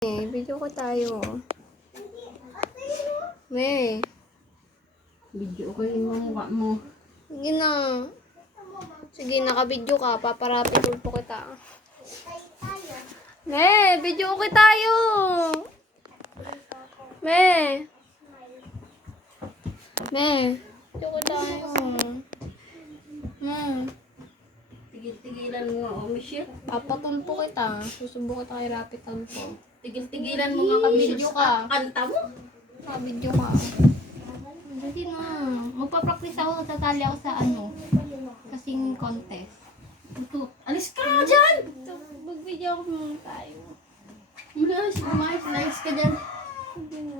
Video ko tayo. May. Video ko yung mukha mo. Sige na. Sige, naka-video ka. Paparapin po kita. May, video ko tayo. May. May. Video ko tayo. Tigil-tigilan mo nga, Michelle. Papatulpo kita. Susubo kita kay Rapi Tulpo. Tigil-tigilan mo nga kami. Video ka. Kanta mo. Naka-video ka. Sige na. Magpa-practice ako. Tatali ako sa sa singing contest. Ito, alis ka nga dyan! Mag-video ako muna tayo. Umayos ka dyan. Sige na.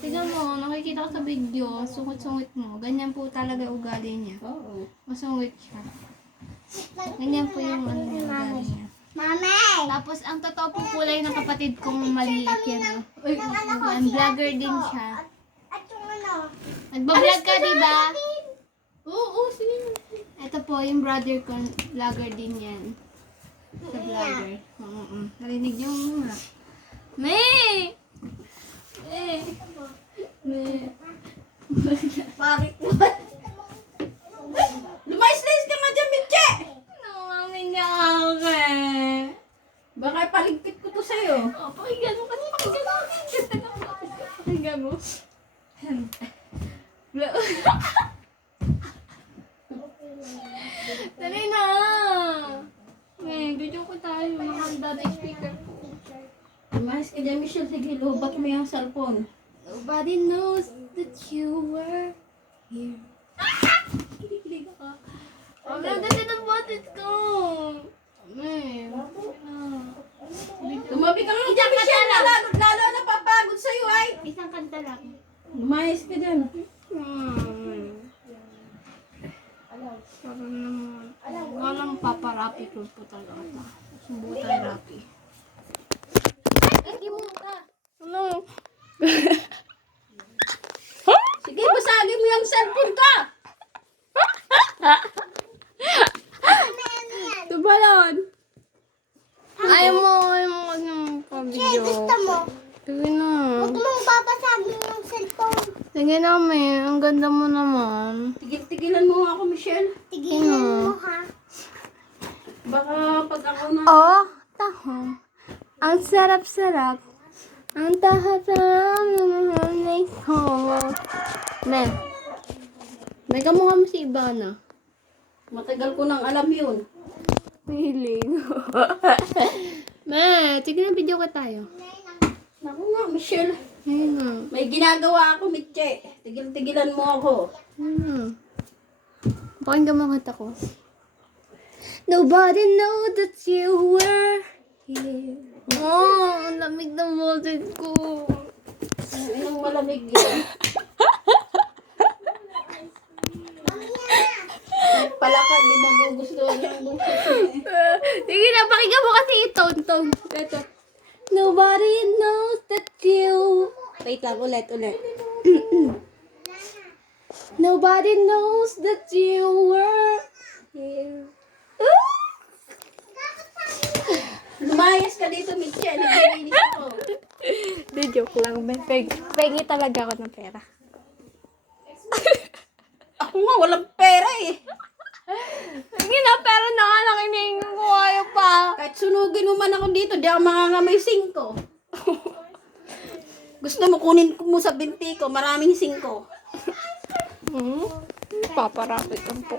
Tignan mo, nakikita ko sa video, sungit-sungit mo. Ganyan po talaga ugali niya. Oo. Masungit siya. Ganyan po yung ugali niya. Mami! Tapos, ang totoo po kulay ng kapatid kong maliit yan. Uy, Vlogger din siya. At yung ano? Nagbablog ka, di ba? oo, sige. Ito po, yung brother ko, vlogger din yan. Sa vlogger. Narinig niyo nga. May! May! May! Parik naman. Lumayas-layas ka nga dyan, Mitche! Namangin niya ako eh. Baka paligpit ko to sa'yo. Oh, pakinggan mo kasi, pakinggan mo. Pakinggan mo. Dali na! May, video ko tayo. Nakahanda na yung speaker ko. Lumayas ka dyan, Michelle. Sige, lubat mo yung cellphone. Nobody knows that you were here. Kilig ako. Ang ganda ng boses ko. May, Tumabi ka nga dyan, Michelle. Lalo na papagod sa'yo, ay. isang kanta lang. Lumayas ka dyan. Parang naman. Walang paparapi ko po talaga. Subo tayo rapi. Hindi mo ka. Ano? Sige, basagin mo yung cellphone ka. Ito balon. Ayaw mo wag nang pa-video. Gusto mo? Sige na. Huwag mong babasagin yung cellphone. Sige na, may. Ang ganda mo naman. Tigil-tigilan mo nga ako, Michelle. Tigilan mo ha. Baka pag ako na... Oh, tahong. Ang sarap-sarap. Ang tahap-sarap. Men. May kamukha mo si Ivana. Matagal ko nang alam yun. Feeling. Me, sige na video ka tayo. Naku nga, Michelle. Ayun na. May ginagawa ako, Mitche. Tigil-tigilan mo ako. Ayun na. Pakinggan mo ang kanta ko. Nobody know that you were here. Oh, ang lamig ng boses ko. Anong malamig yun? Palakad, di ba gugustuhan yung boses mo eh. Sige na, pakinggan mo kasi yung tone. Ito. Nobody knows that you... Wait lang, ulit. Nobody knows that you were here. Lumayas ka dito, Mitche. Naglinis ako. Di, joke lang. Pengi talaga ako ng pera. Ako nga, walang pera eh. Sige na, pero na nga lang hinihingi ko kayo pa. Kahit sunugin mo man ako dito, di ako mangangamay 5. Gusto mo kunin mo sa binti ko, maraming 5. Paparapit ang po.